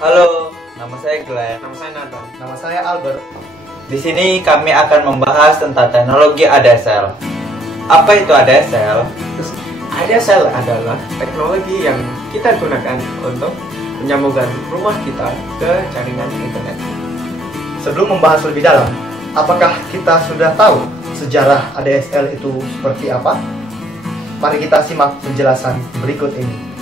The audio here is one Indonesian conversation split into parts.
Halo, nama saya Glenn. Nama saya Nathan. Nama saya Albert. Di sini kami akan membahas tentang teknologi ADSL. Apa itu ADSL? ADSL adalah teknologi yang kita gunakan untuk menyambungkan rumah kita ke jaringan internet. Sebelum membahas lebih dalam, apakah kita sudah tahu sejarah ADSL itu seperti apa? Mari kita simak penjelasan berikut ini.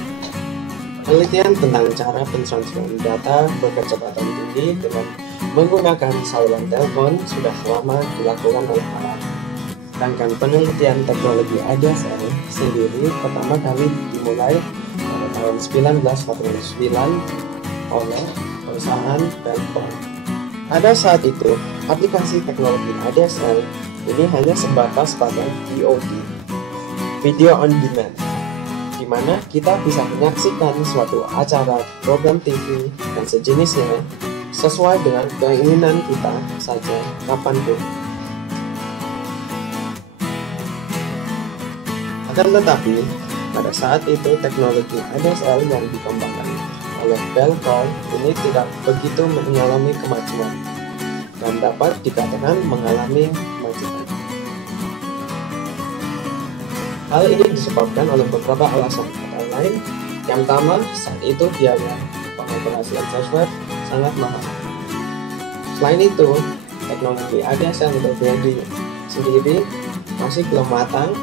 Penelitian tentang cara pentransferan data berkecepatan tinggi dengan menggunakan saluran telepon sudah lama dilakukan oleh orang. Sedangkan penelitian teknologi ADSL sendiri pertama kali dimulai pada tahun 1949 oleh perusahaan Bellphone. Pada saat itu, aplikasi teknologi ADSL ini hanya sebatas pada VOD, Video on Demand, di mana kita bisa menyaksikan suatu acara, program TV, dan sejenisnya sesuai dengan keinginan kita saja kapanpun. Akan tetapi, pada saat itu teknologi ADSL yang dikembangkan oleh Bellphone ini tidak begitu mengalami kemajuan dan dapat dikatakan mengalami kemajuan. Hal ini disebabkan oleh beberapa alasan. Antara lain, yang pertama, saat itu biaya pengoperasian software sangat mahal. Selain itu, teknologi ADSL untuk VOD sendiri masih belum matang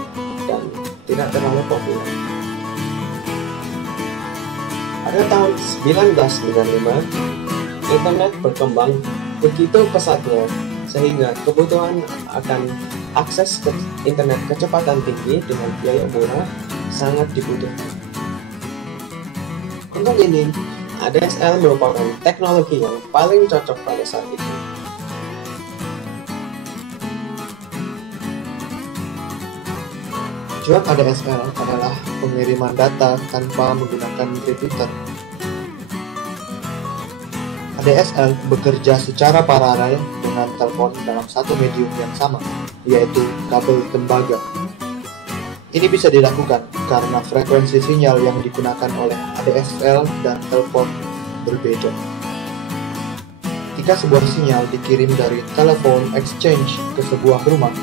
dan tidak terlalu populer. Pada tahun 1995, internet berkembang begitu pesatnya sehingga kebutuhan akan akses ke internet kecepatan tinggi dengan biaya murah sangat dibutuhkan. Untuk ini, ADSL merupakan teknologi yang paling cocok pada saat itu. Tujuan ADSL adalah pengiriman data tanpa menggunakan repeater. ADSL bekerja secara paralel dengan telepon dalam satu medium yang sama, yaitu kabel tembaga. Ini bisa dilakukan karena frekuensi sinyal yang digunakan oleh ADSL dan telepon berbeda. Jika sebuah sinyal dikirim dari telepon exchange ke sebuah rumah,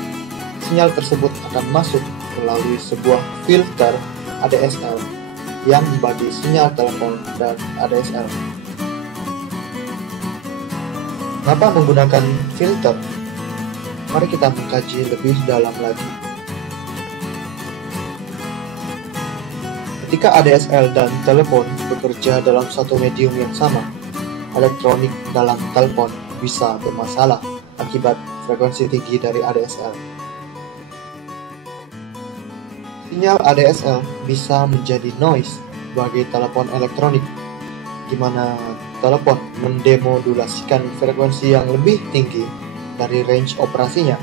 sinyal tersebut akan masuk melalui sebuah filter ADSL yang membagi sinyal telepon dan ADSL. Kenapa menggunakan filter? Mari kita mengkaji lebih dalam lagi. Ketika ADSL dan telepon bekerja dalam satu medium yang sama, elektronik dalam telepon bisa bermasalah akibat frekuensi tinggi dari ADSL. Sinyal ADSL bisa menjadi noise bagi telepon elektronik, di mana telepon mendemodulasikan frekuensi yang lebih tinggi dari range operasinya,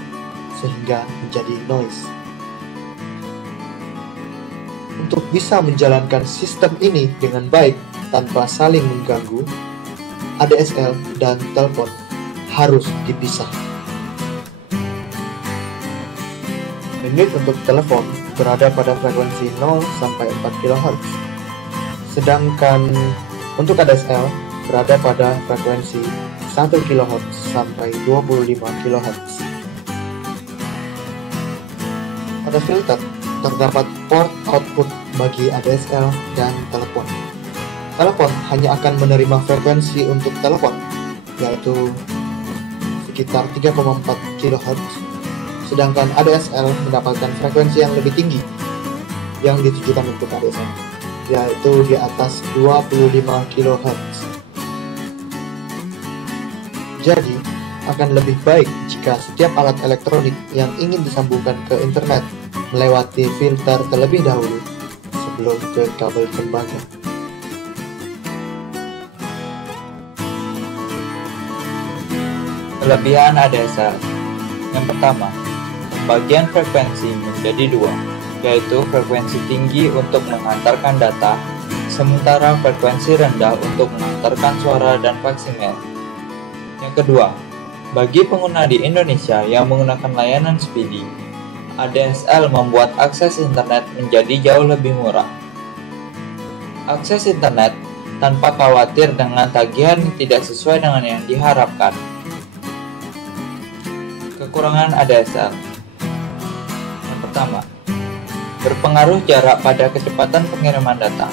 sehingga menjadi noise. Untuk bisa menjalankan sistem ini dengan baik tanpa saling mengganggu, ADSL dan telepon harus dipisah. Bandwidth untuk telepon berada pada frekuensi 0 sampai 4 kHz. Sedangkan untuk ADSL berada pada frekuensi 1 kHz sampai 25 kHz. Pada filter terdapat port output bagi ADSL dan telepon. Telepon hanya akan menerima frekuensi untuk telepon, yaitu sekitar 3,4 kHz. Sedangkan ADSL mendapatkan frekuensi yang lebih tinggi yang ditujukan untuk ADSL, yaitu di atas 25 kHz. Jadi, akan lebih baik jika setiap alat elektronik yang ingin disambungkan ke internet melewati filter terlebih dahulu sebelum ke kabel tembaga. Kelebihan ADSL. Yang pertama, pembagian frekuensi menjadi dua, yaitu frekuensi tinggi untuk mengantarkan data, sementara frekuensi rendah untuk mengantarkan suara dan faksimal. Yang kedua, bagi pengguna di Indonesia yang menggunakan layanan Speedy, ADSL membuat akses internet menjadi jauh lebih murah. Akses internet tanpa khawatir dengan tagihan yang tidak sesuai dengan yang diharapkan. Kekurangan ADSL. Yang pertama, berpengaruh jarak pada kecepatan pengiriman data.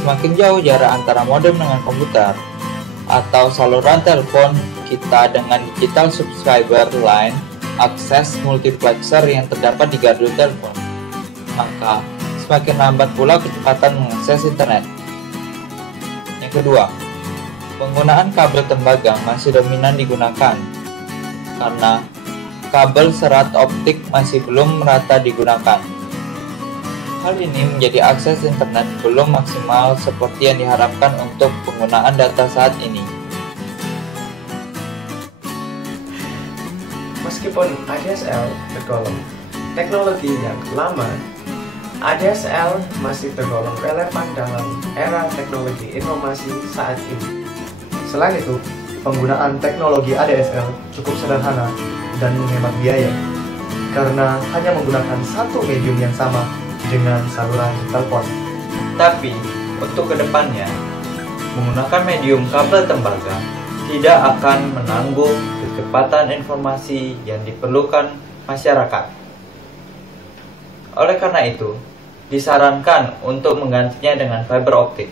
Semakin jauh jarak antara modem dengan komputer atau saluran telepon kita dengan digital subscriber line akses multiplexer yang terdapat di gardu telepon, maka semakin lambat pula kecepatan mengakses internet. Yang kedua, penggunaan kabel tembaga masih dominan digunakan karena kabel serat optik masih belum merata digunakan. Hal ini menjadi akses internet belum maksimal seperti yang diharapkan untuk penggunaan data saat ini. Meskipun ADSL tergolong teknologi yang lama, ADSL masih tergolong relevan dalam era teknologi informasi saat ini. Selain itu, penggunaan teknologi ADSL cukup sederhana dan menghemat biaya karena hanya menggunakan satu medium yang sama dengan saluran telepon. Tapi, untuk kedepannya, menggunakan medium kabel tembaga tidak akan menanggung kecepatan informasi yang diperlukan masyarakat. Oleh karena itu, disarankan untuk menggantinya dengan fiber optik.